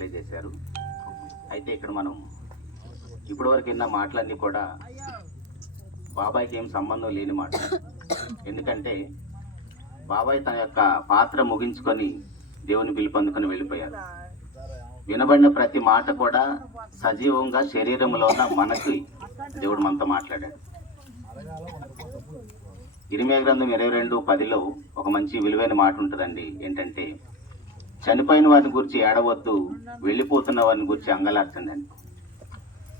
తెలియజేశారు. అయితే ఇక్కడ మనం ఇప్పటివరకు విన్న మాటలన్నీ కూడా బాబాయ్కి ఏం సంబంధం లేని మాట. ఎందుకంటే బాబాయ్ తన యొక్క పాత్ర ముగించుకొని దేవుని పిలుపొందుకొని వెళ్ళిపోయారు. వినబడిన ప్రతి మాట కూడా సజీవంగా శరీరంలో ఉన్న మనకి దేవుడు మనతో మాట్లాడాడు. ఇర్మీయా గ్రంథం 22:10లో ఒక మంచి విలువైన మాట ఉంటుందండి. ఏంటంటే, చనిపోయిన వారిని గురించి ఏడవద్దు, వెళ్ళిపోతున్న వారిని గురించి అంగలార్చండి.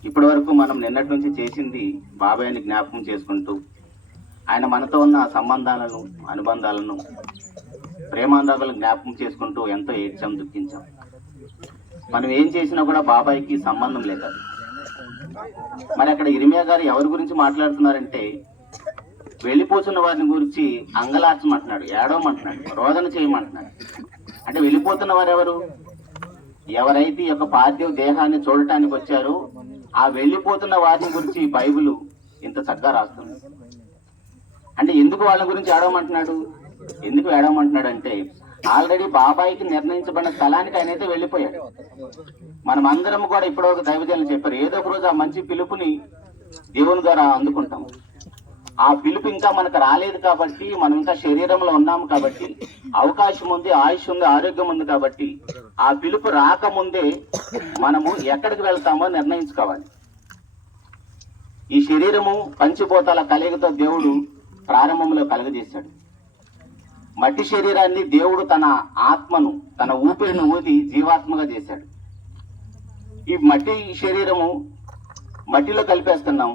ఇప్పటి వరకు మనం నిన్నటి నుంచి చేసింది బాబాయ్ని జ్ఞాపకం చేసుకుంటూ ఆయన మనతో ఉన్న సంబంధాలను, అనుబంధాలను, ప్రేమానురాగాలను జ్ఞాపకం చేసుకుంటూ ఎంతో ఏడ్చాం, దుఃఖించాం. మనం ఏం చేసినా కూడా బాబాయ్కి సంబంధం లేదు. మరి అక్కడ ఇర్మీయా గారు ఎవరి గురించి మాట్లాడుతున్నారంటే, వెళ్ళిపోతున్న వారిని గురించి అంగలార్చమంటున్నాడు, ఏడవమంటున్నాడు, రోదన చేయమంటున్నాడు. అంటే వెళ్ళిపోతున్న వారు ఎవరు? ఎవరైతే ఈ యొక్క పార్థివ దేహాన్ని చూడటానికి వచ్చారో ఆ వెళ్ళిపోతున్న వారిని గురించి బైబిల్ ఇంత చక్కగా రాస్తుంది. అంటే ఎందుకు వాళ్ళ గురించి ఏడవమంటున్నాడు? ఎందుకు ఏడవమంటున్నాడు అంటే, ఆల్రెడీ బాబాయికి నిర్ణయించబడిన స్థలానికి ఆయన అయితే వెళ్ళిపోయాడు. మనం అందరం కూడా ఇప్పుడు ఒక దైవజనులు చెప్పారు, ఏదో ఒక రోజు ఆ మంచి పిలుపుని దేవుని ద్వారా అందుకుంటాం. ఆ పిలుపు ఇంకా మనకు రాలేదు కాబట్టి, మనం ఇంకా శరీరంలో ఉన్నాము కాబట్టి, అవకాశం ఉంది, ఆయుష్ ఉంది, ఆరోగ్యం ఉంది కాబట్టి, ఆ పిలుపు రాకముందే మనము ఎక్కడికి వెళ్తామో నిర్ణయించుకోవాలి. ఈ శరీరము పంచిపోతాల కలయికతో దేవుడు ప్రారంభంలో కలుగజేశాడు. మట్టి శరీరాన్ని దేవుడు తన ఆత్మను, తన ఊపిరిని ఊది జీవాత్మగా చేశాడు. ఈ మట్టి శరీరము మట్టిలో కలిపేస్తున్నాం.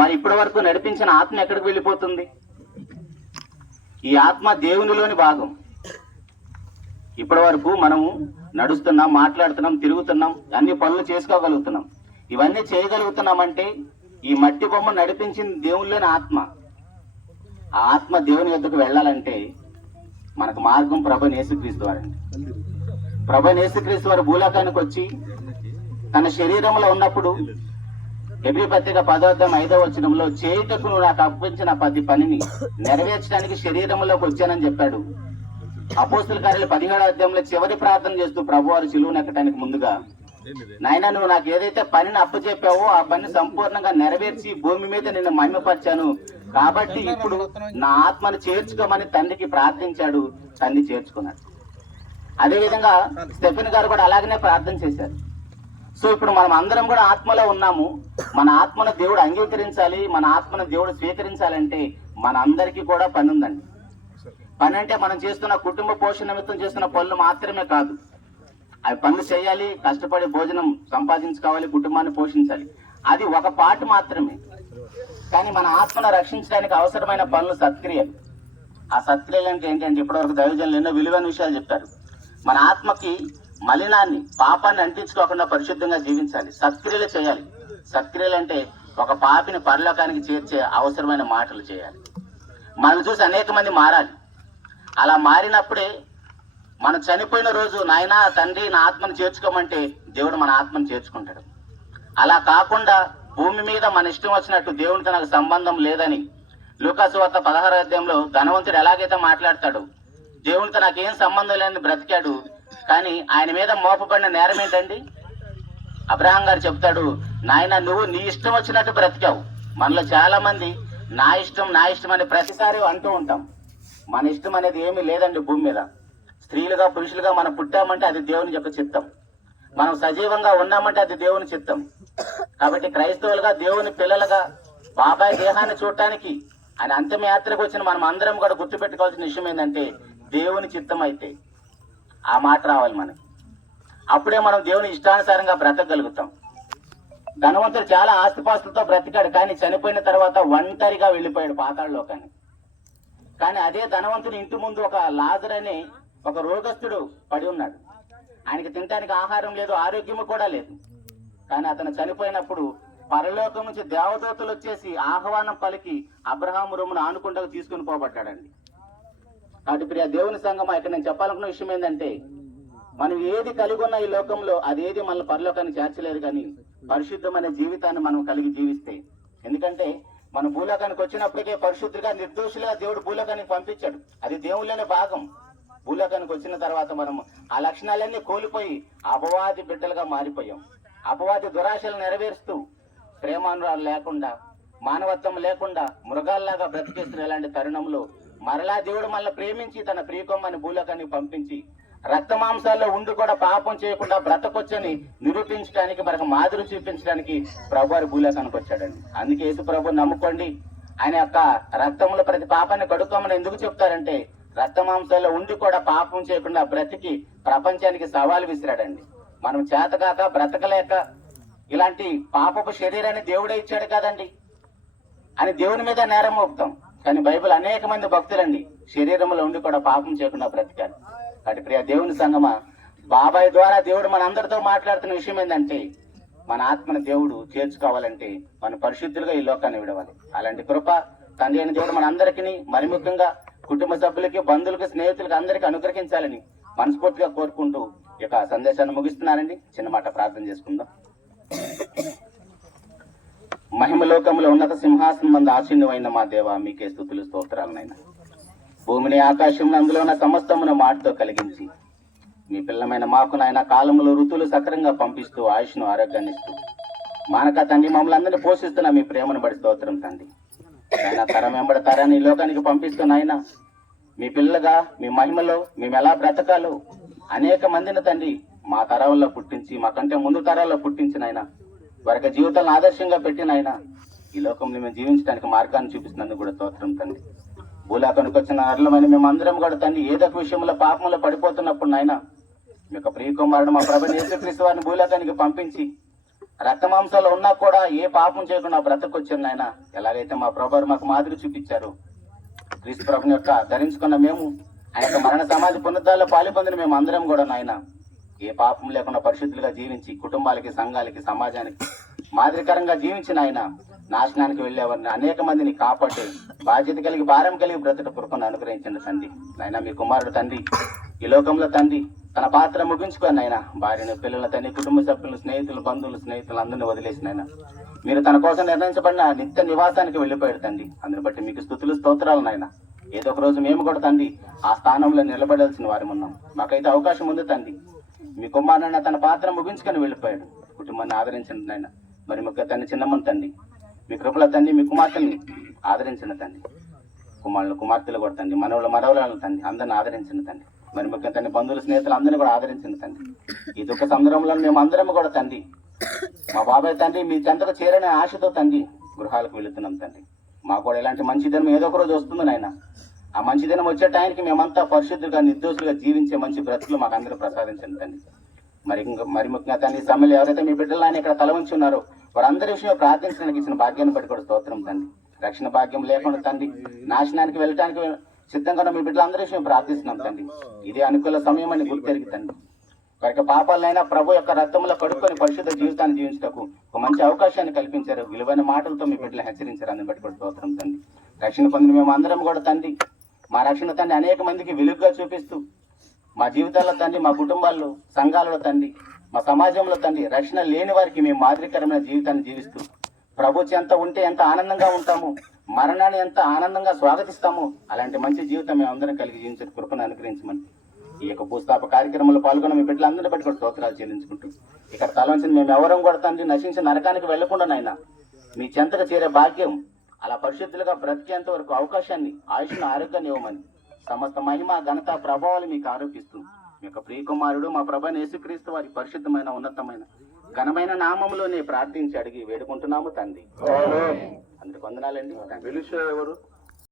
మరి ఇప్పటి వరకు నడిపించిన ఆత్మ ఎక్కడికి వెళ్ళిపోతుంది? ఈ ఆత్మ దేవునిలోని భాగం. ఇప్పటి వరకు మనము నడుస్తున్నాం, మాట్లాడుతున్నాం, తిరుగుతున్నాం, అన్ని పనులు చేసుకోగలుగుతున్నాం. ఇవన్నీ చేయగలుగుతున్నామంటే ఈ మట్టి బొమ్మ నడిపించింది దేవునిలోని ఆత్మ. ఆ ఆత్మ దేవుని యొద్దకు వెళ్ళాలంటే మనకు మార్గం ప్రభువైన యేసుక్రీస్తు వారండి. ప్రభువైన యేసుక్రీస్తు వారు భూలోకానికి వచ్చి తన శరీరంలో ఉన్నప్పుడు హెబ్రీ పత్రిక 10:5 చేయుటకు నువ్వు నాకు అప్పగించిన ప్రతి పనిని నెరవేర్చడానికి శరీరంలోకి వచ్చానని చెప్పాడు. అపోస్తుల కార్యాలు 17 చివరి ప్రార్థన చేస్తూ ప్రభువారు శిలువను ఎక్కడానికి ముందుగా, నాయన నువ్వు నాకు ఏదైతే పనిని అప్పచెప్పావో ఆ పని సంపూర్ణంగా నెరవేర్చి భూమి మీద నిన్ను మహిమపరిచాను కాబట్టి ఇప్పుడు నా ఆత్మను చేర్చుకోమని తండ్రికి ప్రార్థించాడు. తండ్రి చేర్చుకున్నాడు. అదేవిధంగా స్టెఫెన్ గారు కూడా అలాగనే ప్రార్థన చేశారు. సో ఇప్పుడు మనం అందరం కూడా ఆత్మలో ఉన్నాము. మన ఆత్మను దేవుడు అంగీకరించాలి, మన ఆత్మను దేవుడు స్వీకరించాలంటే మన అందరికీ కూడా పని ఉందండి. పని అంటే మనం చేస్తున్న కుటుంబ పోషణ నిమిత్తం చేస్తున్న పనులు మాత్రమే కాదు. అవి పనులు చేయాలి, కష్టపడి భోజనం సంపాదించుకోవాలి, కుటుంబాన్ని పోషించాలి. అది ఒక పార్ట్ మాత్రమే. కానీ మన ఆత్మను రక్షించడానికి అవసరమైన పనులు సత్క్రియలు. ఆ సత్క్రియలు అంటే ఏంటంటే, ఇప్పటివరకు దైవజనులు ఎన్నో విలువైన విషయాలు చెప్పారు. మన ఆత్మకి మలినాన్ని, పాపాన్ని అంటించుకోకుండా పరిశుద్ధంగా జీవించాలి, సత్క్రియలు చేయాలి. సత్క్రియలు అంటే ఒక పాపిని పరలోకానికి చేర్చే అవసరమైన మాటలు చేయాలి. మనల్ని చూసి అనేక మంది మారాలి. అలా మారినప్పుడే మనం చనిపోయిన రోజు నాయనా తండ్రి నా ఆత్మను చేర్చుకోమంటే దేవుడు మన ఆత్మను చేర్చుకుంటాడు. అలా కాకుండా భూమి మీద మన ఇష్టం వచ్చినట్టు దేవునితో నాకు సంబంధం లేదని లూకాసు వార్త 16 ధనవంతుడు ఎలాగైతే మాట్లాడతాడు, దేవునితో నాకేం సంబంధం లేని బ్రతికాడు, కానీ ఆయన మీద మోపబడిన నేరం ఏంటండి? అబ్రహాం గారు చెప్తాడు, నాయన నువ్వు నీ ఇష్టం వచ్చినట్టు బ్రతికావు. మనలో చాలా మంది నా ఇష్టం అని ప్రతిసారి అంటూ ఉంటాం. మన ఇష్టం అనేది ఏమీ లేదండి భూమి మీద. స్త్రీలుగా పురుషులుగా మనం పుట్టామంటే అది దేవుని యొక్క చిత్తం. మనం సజీవంగా ఉన్నామంటే అది దేవుని చిత్తం. కాబట్టి క్రైస్తవులుగా, దేవుని పిల్లలుగా బాబాయ్ దేహాన్ని చూడటానికి ఆయన అంతిమయాత్రకు వచ్చిన మనం అందరం కూడా గుర్తుపెట్టుకోవాల్సిన విషయం ఏంటంటే, దేవుని చిత్తం అయితే ఆ మాట రావాలి మనకి. అప్పుడే మనం దేవుని ఇష్టానుసారంగా బ్రతకగలుగుతాం. ధనవంతుడు చాలా ఆస్తిపాస్తులతో బ్రతికాడు, కానీ చనిపోయిన తర్వాత ఒంటరిగా వెళ్ళిపోయాడు పాతాళలోకానికి. కానీ అదే ధనవంతుని ఇంటి ముందు ఒక లాజరు అనే ఒక రోగస్తుడు పడి ఉన్నాడు. ఆయనకి తినడానికి ఆహారం లేదు, ఆరోగ్యము కూడా లేదు. కానీ అతను చనిపోయినప్పుడు పరలోకం నుంచి దేవదూతలు వచ్చేసి ఆహ్వానం పలికి అబ్రహాము రొమ్మును ఆనుకుంటూ తీసుకుని పోబడ్డాడండి. కాబట్టి ప్రియ దేవుని సంఘమా, ఇక్కడ నేను చెప్పాలనుకున్న విషయం ఏంటంటే, మనం ఏది కలిగి ఉన్న ఈ లోకంలో అదేది మనల్ని పరలోకాన్ని చేర్చలేదు. కానీ పరిశుద్ధమైన జీవితాన్ని మనం కలిగి జీవిస్తే, ఎందుకంటే మన భూలోకానికి వచ్చినప్పటికే పరిశుద్ధులుగా, నిర్దోషులుగా దేవుడు భూలోకానికి పంపించాడు. అది దేవుళ్ళనే భాగం. భూలోకానికి వచ్చిన తర్వాత మనం ఆ లక్షణాలన్నీ కోల్పోయి అపవాది బిడ్డలుగా మారిపోయాం. అపవాది దురాశలు నెరవేరుస్తూ ప్రేమానురాలు లేకుండా, మానవత్వం లేకుండా మృగాల్లాగా బ్రతికేస్తున్న ఇలాంటి తరుణంలో మరలా దేవుడు మనల్ని ప్రేమించి తన ప్రియకొమ్మని భూలోకానికి పంపించి రక్త మాంసాల్లో ఉండి కూడా పాపం చేయకుండా బ్రతకొచ్చని నిరూపించడానికి, మనకు మాదిరి చూపించడానికి ప్రభు వారి భూలోకానికి వచ్చాడండి. అందుకే యేసు ప్రభు నమ్ముకోండి, ఆయన యొక్క రక్తంలో ప్రతి పాపాన్ని కడుక్కోమని ఎందుకు చెప్తారంటే రక్త మాంసాల్లో ఉండి కూడా పాపం చేయకుండా బ్రతికి ప్రపంచానికి సవాల్ విసిరాడండి. మనం చేతగాక బ్రతకలేక ఇలాంటి పాపపు శరీరాన్ని దేవుడే ఇచ్చాడు కదండి అని దేవుని మీద నేరం మోపుతాం. కానీ బైబిల్ అనేక మంది భక్తులండి శరీరంలో ఉండి కూడా పాపం చేయకుండా బ్రతికారు. కాబట్టి ప్రియ దేవుని సంగమా, బాబాయ్ ద్వారా దేవుడు మన అందరితో మాట్లాడుతున్న విషయం ఏంటంటే మన ఆత్మను దేవుడు చేర్చుకోవాలంటే మన పరిశుద్ధులుగా ఈ లోకాన్ని విడవాలి. అలాంటి కృప తండ్రి అయిన దేవుడు మన అందరికీ, మరి ముఖ్యంగా కుటుంబ సభ్యులకి, బంధువులకి, స్నేహితులకి అందరికీ అనుగ్రహించాలని మనస్ఫూర్తిగా కోరుకుంటూ ఈ యొక్క సందేశాన్ని ముగిస్తున్నానండి. చిన్న మాట ప్రార్థన చేసుకుందాం. మహిమలోకంలో ఉన్నత సింహాసనం మంది ఆశీనువైన మా దేవ, మీకే స్తుతులు స్తోత్రాలనైనా. భూమిని ఆకాశం అందులో ఉన్న సమస్తమును మాటతో కలిగించి మీ పిల్లమైన మాకు నాయన కాలంలో ఋతువులు సక్రంగా పంపిస్తూ ఆయుష్ను ఆరోగ్యాన్ని ఇస్తూ మానక తండ్రి మమ్మల్ని అందరినీ పోషిస్తున్న మీ ప్రేమను బడి స్తోత్రం తండ్రి. ఆయన తరం వెంబడి తరాన్ని ఈ లోకానికి పంపిస్తున్న ఆయన మీ పిల్లగా మీ మహిమలో మేము ఎలా బ్రతకాలో అనేక మందిని తండ్రి మా తరాల్లో పుట్టించి, మాకంటే ముందు తరాల్లో పుట్టించిన ఆయన వారికి జీవితాలను ఆదర్శంగా పెట్టిన ఆయన ఈ లోకంలో మేము జీవించడానికి మార్గాన్ని చూపిస్తున్నందుకు కూడా స్తోత్రం తండ్రి. భూలోకానికి వచ్చిన అర్లమైన మేము అందరం కూడా తండ్రి ఏదో ఒక విషయంలో పాపంలో పడిపోతున్నప్పుడు నాయన మీ యొక్క ప్రియకుమారుడు మా ప్రభువైన యేసుక్రీస్తు వారిని భూలోకానికి పంపించి రక్త మాంసాలు ఉన్నా కూడా ఏ పాపం చేయకుండా బ్రతకొచ్చారు నాయన. ఎలాగైతే మా ప్రభువారు మాకు మాదిరి చూపించారు, క్రీస్తు ప్రభుని యొక్క ధరించుకున్న మేము ఆయన యొక్క మరణ సమాధి పునరుద్ధాల్లో పాలుపొందిన మేము అందరం కూడా నాయన ఏ పాపం లేకుండా పరిశుద్ధులుగా జీవించి కుటుంబాలకి, సంఘాలకి, సమాజానికి మాదిరికరంగా జీవించిన ఆయన నాశనానికి వెళ్ళేవారిని అనేక మందిని కాపాడి బాధ్యత కలిగి, భారం కలిగి బ్రతుట కృపను అనుగ్రహించండి తండ్రి. నాయన మీ కుమారుడు తండ్రి ఈ లోకంలో తండ్రి తన పాత్ర ముగించుకొని ఆయన భార్యను, పిల్లల తండ్రి, కుటుంబ సభ్యులు, స్నేహితులు, బంధువులు, స్నేహితులు అందరినీ వదిలేసిన ఆయన మీరు తన కోసం నిర్ణయించబడిన నిత్య నివాసానికి వెళ్ళిపోయాడు తండ్రి. అందుని బట్టి మీకు స్తుతులు స్తోత్రాలు నాయన. ఏదో ఒక రోజు మేము కూడా తండ్రి ఆ స్థానంలో నిలబడాల్సిన వారి ఉన్నాం. మాకైతే అవకాశం ఉంది తండ్రి. మీ కుమారుడు తన పాత్ర ముగించుకొని వెళ్ళిపోయాడు. కుటుంబాన్ని ఆదరించండి నాయన. మరి ముఖ్య తండ్రి చిన్నమ్మని తండ్రి మీ కృపల తండ్రి మీ కుమార్తెని ఆదరించిన తండ్రి, కుమారులు, కుమార్తెలు కూడా తండ్రి, మనవులు, మనవరాలను తండ్రి అందరిని ఆదరించిన తండ్రి. మరి ముఖ్య తండ్రి బంధువులు, స్నేహితులు అందరినీ కూడా ఆదరించిన తండ్రి. ఈ దుఃఖ సందర్భంలో మేము అందరం కూడా తండ్రి మా బాబాయ్ తండ్రి మీ చెంతకు చేరనే ఆశతో తండ్రి గృహాలకు వెళుతున్నాం తండ్రి. మాకు కూడా ఇలాంటి మంచి దినం ఏదో ఒక రోజు వస్తుంది నాయన. ఆ మంచి దినం వచ్చే టైంకి మేమంతా పరిశుద్ధులుగా, నిర్దోషులుగా జీవించే మంచి బ్రతుకులు మాకు అందరూ ప్రసాదించండి తండ్రి. మరి ముఖ్యంగా తండ్రి ఈ సమయంలో ఎవరైతే మీ బిడ్డలు ఆయన ఇక్కడ తల ఉంచి ఉన్నారో వారందరి విషయంలో ప్రార్థించడానికి ఇచ్చిన భాగ్యాన్ని బట్టి కూడా స్తోత్రం తండ్రి. రక్షణ భాగ్యం లేకుండా తండ్రి నాశనానికి వెళ్ళటానికి సిద్ధంగా మీ బిడ్డలందరి విషయం ప్రార్థిస్తున్నాం తండ్రి. ఇదే అనుకూల సమయం అని గుర్తెరిగి తండ్రి వారికి పాపాలనైనా ప్రభు యొక్క రక్తంలో కడుక్కొని పరిశుద్ధ జీవితాన్ని జీవించటకు ఒక మంచి అవకాశాన్ని కల్పించారు. విలువైన మాటలతో మీ బిడ్డలు హెచ్చరించారు. అందుని బట్టి కూడా స్తోత్రం తండ్రి. రక్షణ పొందిన మేము అందరం కూడా తండ్రి మా రక్షణ తండ్రి అనేక మందికి వెలుగుగా చూపిస్తూ మా జీవితాల్లో తండ్రి, మా కుటుంబాల్లో, సంఘాలలో తండ్రి, మా సమాజంలో తండ్రి రక్షణ లేని వారికి మేము మాదిరికరమైన జీవితాన్ని జీవిస్తూ ప్రభు చెంత ఉంటే ఎంత ఆనందంగా ఉంటాము, మరణాన్ని ఎంత ఆనందంగా స్వాగతిస్తాము, అలాంటి మంచి జీవితం మేము అందరం కలిగి జీవించే కృపను అనుగ్రహించమని ఈ యొక్క భూస్థాప కార్యక్రమంలో పాల్గొన్న మీ బిడ్డలందరినీ బట్టి కూడా స్తోత్రాలు చెల్లించుకుంటూ ఇక్కడ తలవంచిన మేము ఎవరం కూడా తండ్రి నశించిన నరకానికి వెళ్లకుండా నాయన మీ చెంతకు చేరే భాగ్యం, అలా పరిశుద్ధులుగా బ్రతికేంత వరకు అవకాశాన్ని, ఆయుష్ను, ఆరోగ్యాన్ని ఇవ్వమని సమస్త మహిమ, ఘనత, ప్రభావాలు మీకు ఆరోపిస్తూ మీ యొక్క ప్రియకుమారుడు మా ప్రభువైన యేసుక్రీస్తు వారి పరిశుద్ధమైన, ఉన్నతమైన, ఘనమైన నామములోనే ప్రార్థించి అడిగి వేడుకుంటున్నాము తండ్రి. అందరికి వందనాలండి. ఎలీషా ఎవరు?